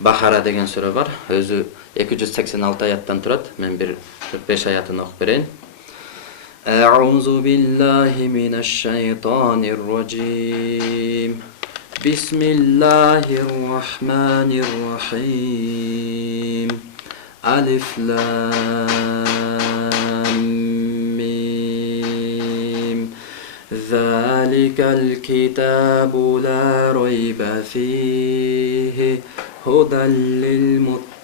Bahara деген сүрө бар. Өзү 286 аяттан турат. Мен бир 45 аятын окуп берейин. А'узу биллахи минаш шайтанир раджим. Бисмиллахир рахманир рахим. Алиф лам мим. ذلك الكتاب لا ريب فيه هدى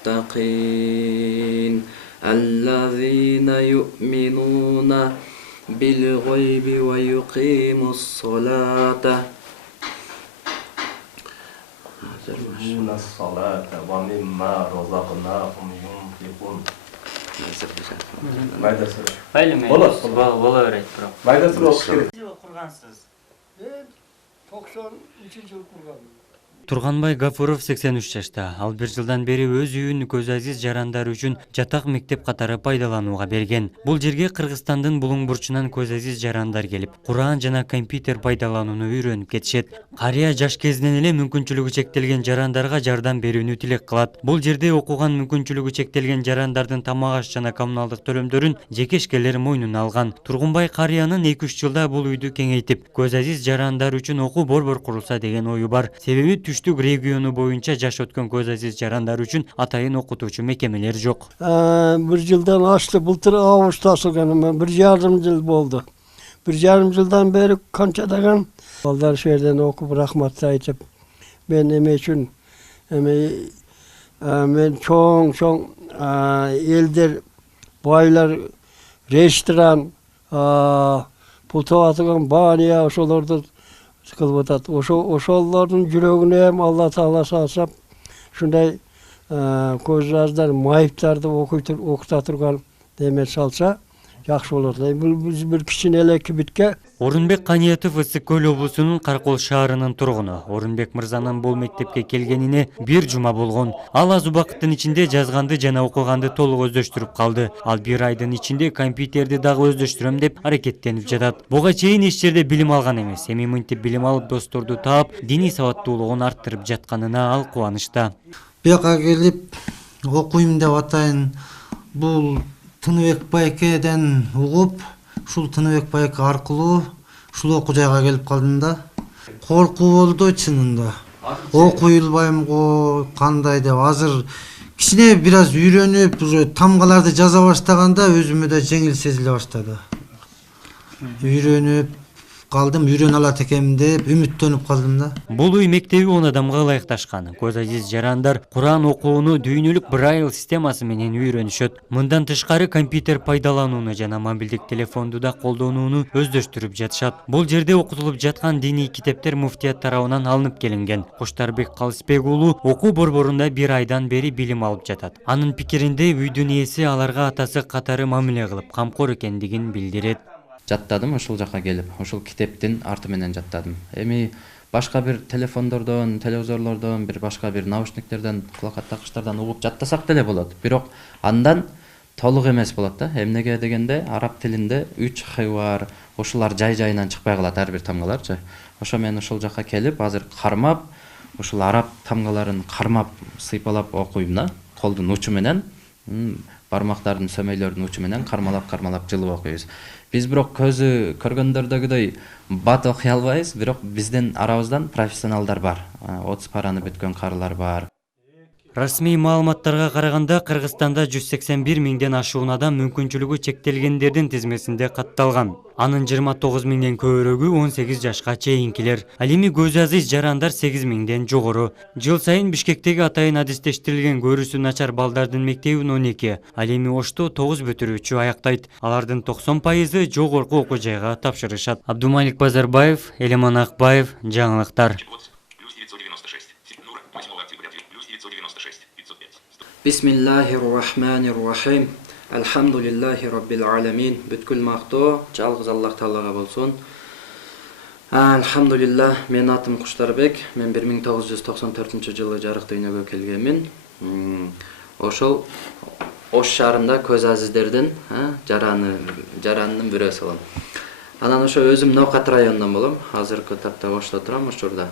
للمتقين الذين يؤمنون بالغيب ويقيموا الصلاة ومما رزقناهم ينفقون. Bola berет бирок. Майдасы окуш керек. Кургансыз. 93-жыл курган. Турганбай Гафуров 83 жашта. Ал бир жылдан бери өз үйүн көз азиз жарандары үчүн жатак мектеп катары пайдаланууга берген. Бул жерге Кыргызстандын булуң бурчунан көз азиз жарандар келип, Куран жана компьютер пайдаланууну үйрөнүп кетишет. Карыя жаш кезинен эле мүмкүнчүлүгү чектелген жарандарга жардам берүүнү тилек кылат. Бул жерде окуган мүмкүнчүлүгү чектелген жарандардын тамак аш жана коммуналдык төлөмдөрүн жекешкелер мойнуна алган. Тургунбай карыянын 2-3 жылда бул үйдү кеңейтип, көз азиз жарандар үчүн окуу борбор курулса деген ою бар. Себеби түштүк региону боюнча жаш өткөн көз азиз жарандар үчүн атайын окутуучу мекемелер жок. Bir жылдан ашты, былтыр авуш тасылганыма 1,5 жыл болду. 1,5 жылдан бери канчадаган балдар şu yerden окуп рахмат айтып, мен эме үчүн мен чоң элдер, байлар, ресторан, пултап атылган бания ошолорду кылып атат. Ошолордун жүрөгүнө эм Алла Таала салсап, ушундай көз аздар, майыптарды окута турган деме салса, жакшы болот. Бул бир кичине эле кибитке. Орунбек Каниятов Ысык Көл облусунун Каркол шаарынын тургуну. Орунбек мырзанын бул мектепке келгенине бир жума болгон. Ал аз убакыттын ичинде жазганды жана окуганды толук өздөштүрүп калды. Ал бир айдын ичинде компьютерди дагы өздөштүрөм деп аракеттенип жатат. Буга чейин эч жерде билим алган эмес. Эми мынтип билим алып, досторду таап, диний сабаттуулугун арттырып жатканына ал кубанычта. Бияка келип окуйм деп атайын. Бул Тыныбек байкеден угуп, ушул Тыныбек байке аркылуу ушул окуу жайга келип калдым да. Коркуу болду чынында. Окуй албайм го, кандай деп. Азыр кичине бир аз үйрөнүп, уже тамгаларды жаза баштаганда өзүмө да жеңил сезиле баштады. Үйрөнүп калдым, үйрөнө алат экенмин деп үмүттөнүп калдым да. Бул үй мектеби 10 адамга ылайыкташкан. Көз азиз жарандар Куран окууну дүйнөлүк Braille системасы менен үйрөнүшөт. Мындан тышкары компьютер пайдаланууну жана мобилдик телефонду да колдонууну өздөштүрүп жатышат. Бул жерде окутулуп жаткан диний китептер муфтият тарабынан алынып келинген. Коштарбек Калысбек уулу окуу борборунда бир айдан бери билим алып жатат. Анын пикиринде үйдүн ээси аларга атасы катары мамиле кылып, камкор экендигин билдирет. Жаттадым ушул жака келип, ушул китептин арты менен жаттадым. Эми башка бир телефондордон, телевизорлордон, бир башка бир наушниктерден, кулакка такычтардан угуп жаттасак деле болот. Бирок андан толук эмес болот да. Эмнеге дегенде араб тилинде 3 хивар, ушулар жай-жайынан чыкпай калат ар бир тамгаларчы. Ошо мен ушул жака келип, азыр кармап, ушул араб тамгаларын кармап, сыйпалап окуйм да. Колдун учу менен, бармактардын сөмөйлөрдүн учу менен кармалап жылып окуйбуз. Биз бирок көзү көргөндөрдөгүдөй бат окуй албайбыз, бирок биздин арабыздан профессионалдар бар. 30 параны бүткөн карылар бар. Расмий маалыматтарга караганда Кыргызстанда 181 миңден ашуун адам мүмкүнчүлүгү чектелгендердин тизмесинде катталган. Анын 29 миңден көбүрөгү 18 жашка чейинкилер. Ал эми көз азиз жарандар 8 миңден жогору. Жыл сайын Бишкектеги атайын адистештирилген көрүүсү начар балдардын мектебин 12, ал эми Ошто 9 бүтүрүүчү аяктайт. Алардын 90% жогорку окуу жайга тапшырышат. Абдумалик Базарбаев, Элеман Акбаев, жаңылыктар. Бисмиллахир-рахманир-рахим. Алхамдулиллахи раббил аламин. Бүткүл мактоо жалгыз Аллах Таалага болсун. Алхамдулиллах, мен атым Куштарбек. Мен 1994-жылы жарык дүйнөгө келгенмин. Ошол Ош шаарында көз азиздердин жаранынын бирөөсү болом. Анан ошо өзүм Ноокат районунан болом. Азыркы тапта Ошто турам ошурда.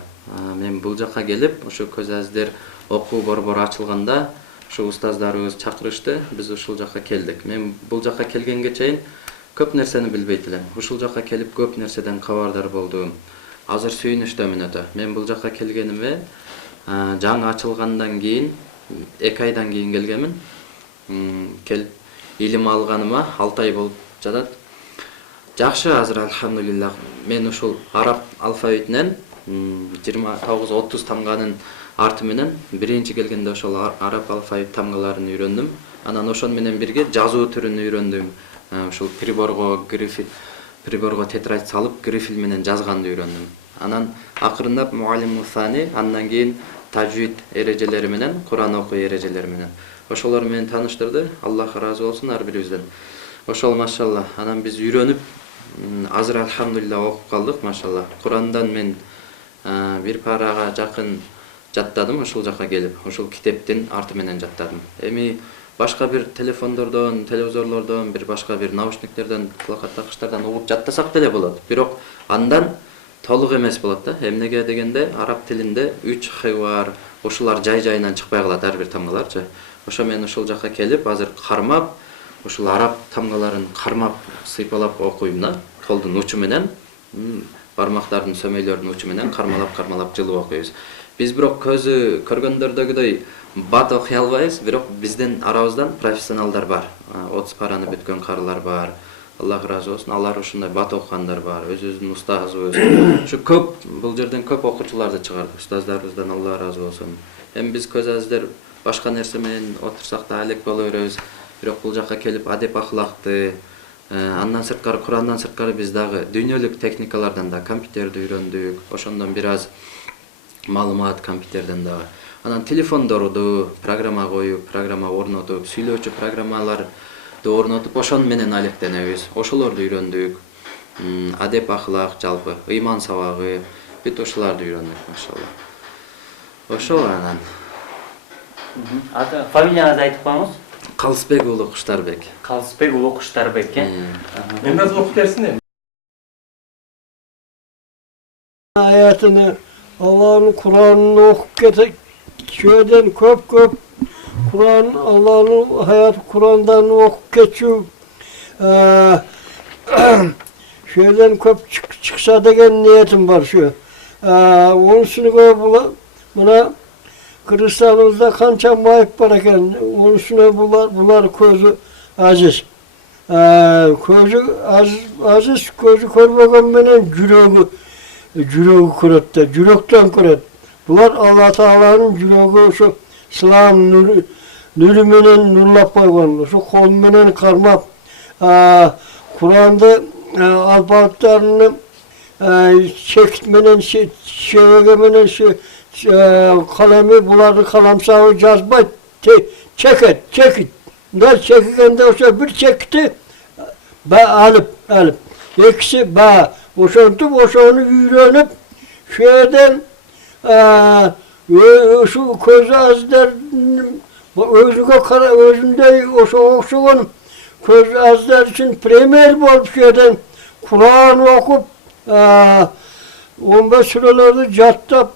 Мен бул жакка келип, ошо көз аздер окуу борбору ачылганда, ошо устаздарыбыз чакырышты. Биз ушул жакка келдик. Мен бул жакка келгенге чейин көп нерсени билбейт элем. Ушул жакка келип көп нерседен кабардар болдум. Азыр сүйүнүчтөмүн өтө. Мен бул жакка келгениме жаңы ачылгандан кийин 2 айдан кийин келгенмин. Келип илим алганыма 6 ай болуп жатат. Жакшы азыр алхамдулиллах. Мен ушул араб алфавитинен 29-30 тамганын арты менен биринчи келгенде ошол араб алфавит тамгаларын үйрөндүм. Анан ошон менен бирге жазуу түрүн үйрөндүм. Ушул приборго тетрадь салып грифель менен жазганды үйрөндүм. Анан акырындап муаллим Сани, андан кийин тажвид эрежелери менен, Куран окуу эрежелери менен. Ошолор менен тааныштырды. Аллах ыраазы болсун ар бирибизден. Ошол машалла. Анан биз үйрөнүп азыр алхамдулилlah окуп калдык машалла. Курандан мен бир парага жакын жаттадым ушул жакка келип. Ушул китептин арты менен жаттадым. Эми башка бир телефондордон, телевизорлордон, башка бир наушниктерден, кулакат такычтардан угуп жаттасак деле болот. Бирок андан толук эмес болот да. Эмнеге дегенде араб тилинде 3 хивар, ушулар жай-жайынан чыкпай калат ар бир тамгаларчы. Ошо мен ушул жакка келип, азыр кармап, ушул араб тамгаларын кармап, сыйпалап окуйм да. Колдун учу менен, бармактардын сөмөйлөрдүн учу менен кармалап жылып окуйбуз. Биз бирок көзү көргөндөрдөгүдөй бат окуй албайбыз, бирок биздин арабыздан профессионалдар бар. 30 параны бүткөн карылар бар. Аллах ыраазы болсун, алар ушундай бат окугандар бар. Өзүбүздүн устазыбыз. Ушу көп, бул жерден көп окуучуларды чыгарды. Устаздарыбыздан Аллах ыраазы болсун. Эми биз көз аздер башка нерсе менен отурсак да алек боло беребиз. Бирок бул жакка келип адеп ахлакты, андан сырткары, Курандан сырткары биз дагы дүйнөлүк техникалардан да компьютерди үйрөндүк. Ошондон бир аз маалымат компьютерден дагы. Анан телефондорду программа коюп, программа орнотуп, сүйлөөчү программаларды орнотуп, ошон менен алектенебиз. Ошолорду үйрөндүк. Адеп ахлак жалпы, ыйман сабагы, бүт ошолорду үйрөндүк, машалла. Ошол анан. Фамилияңызды айтып коюңуз. Калысбек уулу Куштарбек. Калысбек уулу Куштарбек, Мен аз окуп берсин. Hayatını Allah'ın Kur'an'ını okup getir. Şöyle köp Kur'an, Allah'ın hayatı Kur'an'dan okup geçiyor. Şöyle köp çıksa degen niyetim var şu. Onun üstüne buna Kırgızistan'ımızda kança mayıp var eken, onun üstüne bunlar közü aziz. Közü aziz, közü körmegen benim yüreği kuruttı, yürekten kurut. Bunlar Allah Teala'nın yüreği şu İslam nürümenen nurlap koygan, şu kolmenen karmap, Kur'an'da alfabetlerini çekitmenen, şevegemenen, kalemi, bunları kalamsağı yazmay, çekit. Bunlar çekikende o bir çekti, alıp. İkisi onu öğrenip, şeyden, şu köz azlar, özünde oşuğun köz azlar için premier bolup şeyden Kur'an okup, 15 süreleri cattap,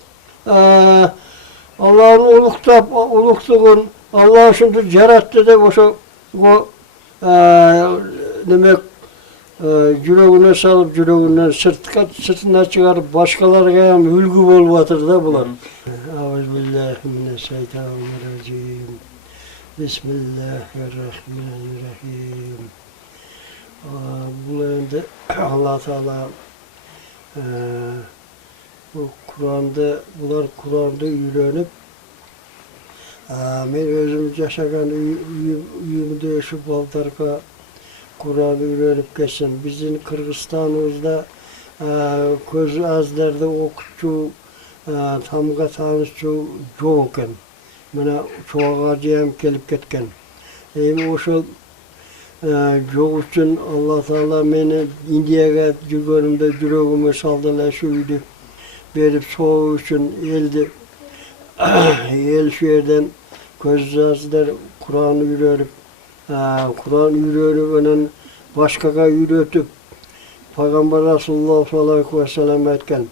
Allah'ın uluktuğun, Allah şimdi yarattı da demek yüreğine salıp yüreğinden sırtına çıkarıp başkalarına ülgü bol batır da bular. Euzubillahimineşşeytanirracim. Bismillahirrahmanirrahim. Bu yönde Allah Teala bu Kur'an'da öğrenip men özüm yaşagan uyumda şu baldarga Kur'an'ı öğrenip geçsem. Bizim Kırgızistan'ımızda közü azlarda okutçu, tamga tanışçı yok eken. Bana çoğu acıyam gelip ketken. O şu yok için Allah Teala beni Indiyaga жүргөнümde yüreğime saldılar şuydu. Berip soğuk için eldi. El şu yerden köz azlar Kur'an'ı öğrenip Kur'an öğrenip, başkaga öğretip, Peygamber Resulullah sallallahu aleyhi ve sellem aytkan.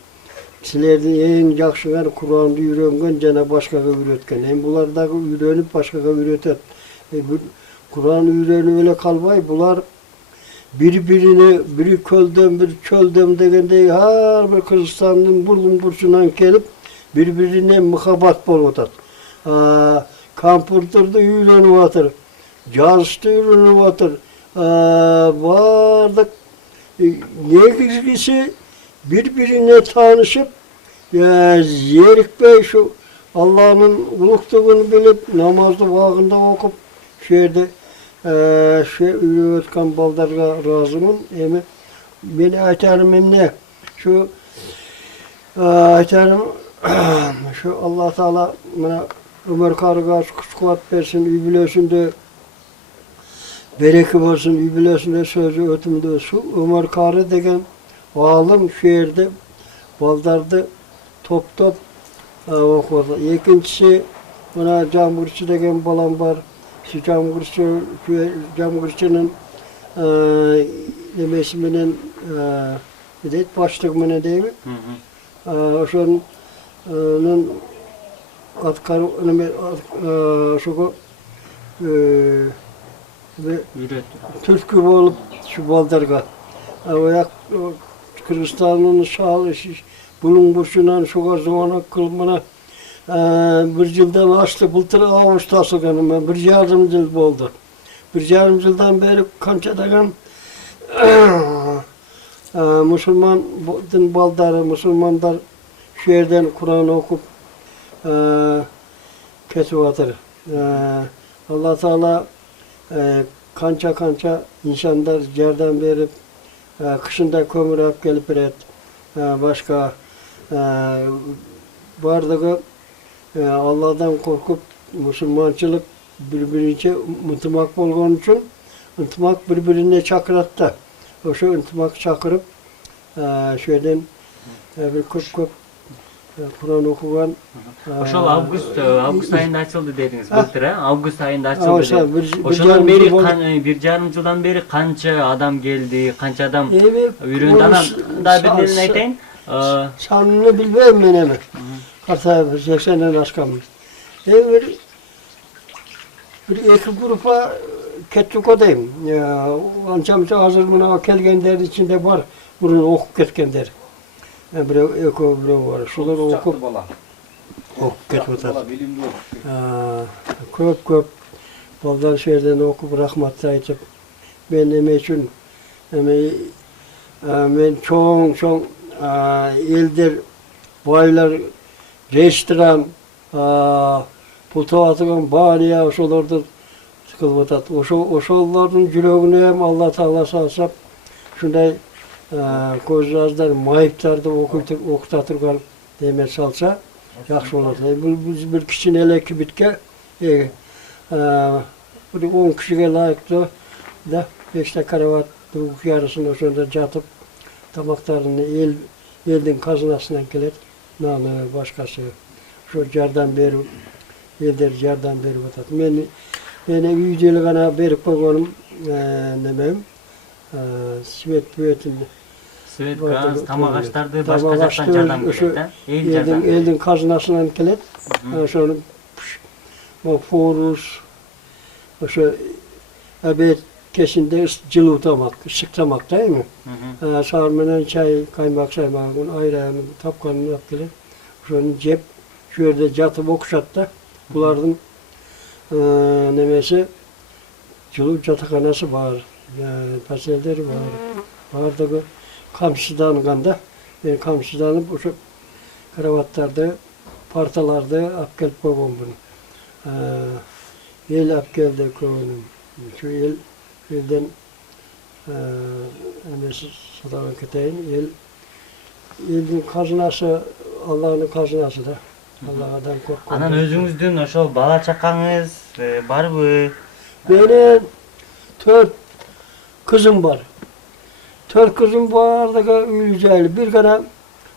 Sizlerden en yaxşılar Kur'an'da öğrengen jana başkaga öğretken. Hem bular da öğrenip başkaga öğretet. Bu Kur'an öğrenip öyle kalbay. Bular biri kölden bir çölden degende her bir Kırgızistan'ın burun burçundan gelip birbirine muhabbat bolup Kampurturda öğrenip atır. Yazışta öğrenip atır. Vardık negizgisi birbirine tanışıp Yerik Bey şu Allah'ın ulukluğunu bilip namazda vaktinde okup şöyle öğretken baldarga razımın emi beni aytarım ne şu aytarım şu Allah Teala bana Ömer Karıga kuvat versin übülesinde bereki olsun übülesinde sözü ötümde su Ömer Karı degen alım şu yerde baldardı top okudu. İkincisi bana Camgırçı degen balam var. Şu Camgırçı'nın demesinin başlığı değil mi? Şunun atkarı şu Türk'ü olup şu baldarga. Kırgızistan'ın şalı bunun burçundan şu zamana kılmana bir yıldan açtı bultur avuştası benim bir yarım yıl oldu. Bir yarım yıldan beri kançadagan Müslüman din baldarı Müslümanlar şu yerden Kur'an okup kesip atır. Allah Teala kança insanlar yerden verip kışında kömür alıp gelip eret. Başka bardağı Allah'tan korkup Müslümançılık birbirine ıntımak olduğu için ıntımak birbirine çakırattı. O şu ıntımak çakırıp şöyle bir köp Kur'an okugan. Ошол август ayında açıldı dediniz былтыр, август ayında açıldı. Ошодан beri bir жарым жылдан beri kança adam geldi, kança adam үйрөндü. Anam da bir dilini aytayın. Sanını bilmem ben hemen. Hatta 80'den aşkamız. Bir iki grupa kettik odayım. Ançamca hazır buna kelgenler içinde var. Bunu okup ketkenler. Bir eko bir var. Şuları okup ketmişler. Köp baldan şehirden okup rahmat aytıp ben emeğin ben çok eldir baylar restoran pul tavatıgan bariya oşolarda tıkılıp atat. Oşoların yüreğine hem Allah Teala salsap şunday gözler mayıplarda okutatırgan deme salsa yaxşı olur. Biz bir kişinin ele kibitke bir 10 kişiye layıktı da 5'te karavat yarısını sonra jatıp tamaklarını eldin kazanasından gelir. Nanı başkası şu yardan berip elder yardan berip atat. Meni üydelik ana berip koyganım nemem Svet büyetinde. Svet gaz, tamak açtарды başka jaktan jardam kelet. Eldin kazanasından kelet. Sonra forus şu abet kesinde cılığı tamak, ışık tamak değil mi? Sarmenen çay, kaymak saymağın ayranın tapkanını yaptılar. Şunun cep, şu yerde jatıp okuşattı. Bunların nemesi cılığı jatıkanası var. Paselleri var. Vardı kamçıdan ganda. Ben kamçıdanıp şu kravatlarda, partalarda apkelip koyum bunu. El apkelde koyum. Şu elden emesi sadalan keteyin. Elin kazanası Allah'ın kazanası da. Allah'dan korkun. Anan özüңүздүн ошол бала чакаңыз барбы? Benim 4 kızım var. 4 kızım var da güzel. Bir kana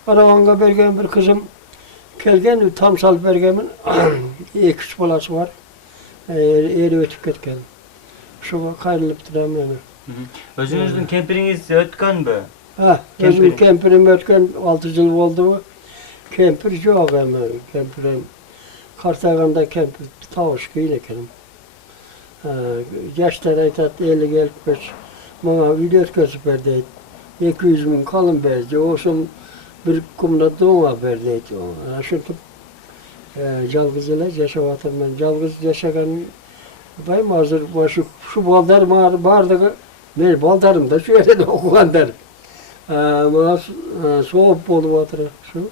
Aravanga bergen bir kızım kelgen tamsal bergemin 2-3 balası var. Eri ötüp ketken. Şuna kayrılıp duram yani. Özüңүздүн кемпириңиz өткөнбү? Ha, özüm kempirim ötken 6 yıl oldu mu? Kempir yok hemen. Kempirim. Kartaganda kempir tavuş kıyın ekenim. Yaşlar aytat 50 gelip beş. Bana video kösüp verdiydi. 200 bin kalın verdi. Olsun bir kumda doğma verdiydi. Aşırtıp yalgız ile yaşavatım ben. Yalgız yaşayan bayım hazır şu baldar bardağı ben baldarım da şöyle de okuganlar. Bana soğuk bolup atır. Şu.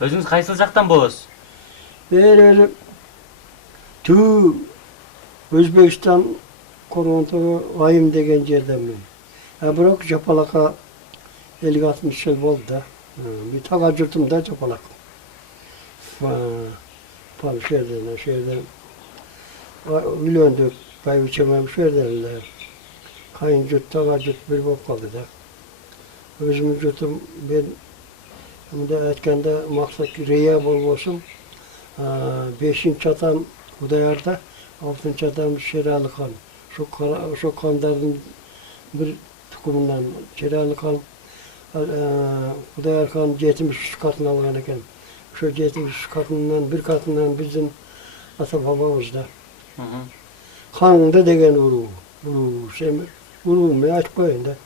Өзүңүз кайсыл жактан болосуз? Ben öyle Özbekistan Koronto'yu Ayım degen yerden mi? Bırak Japalaka 50-60 yıl oldu da. Bir takacırtım da Japalak. Pan şehirden. Milyonduk pay biçemem şehirdenler. Kayıncırt, takacırt bir bok kaldı da. Özümün cürtüm ben hem de etkende maksat reya bol olsun. 5. çatan Hudayar'da, 6. çatan Şeralı Kan. Şu kandarın bir tukumundan Şeralı Kan Hudayar Kan 70 katını algan eken. Şu 70 katından bir katından bizim ata babamız da. Kanında degen uru. Uru, sen uru mu aç koyun da.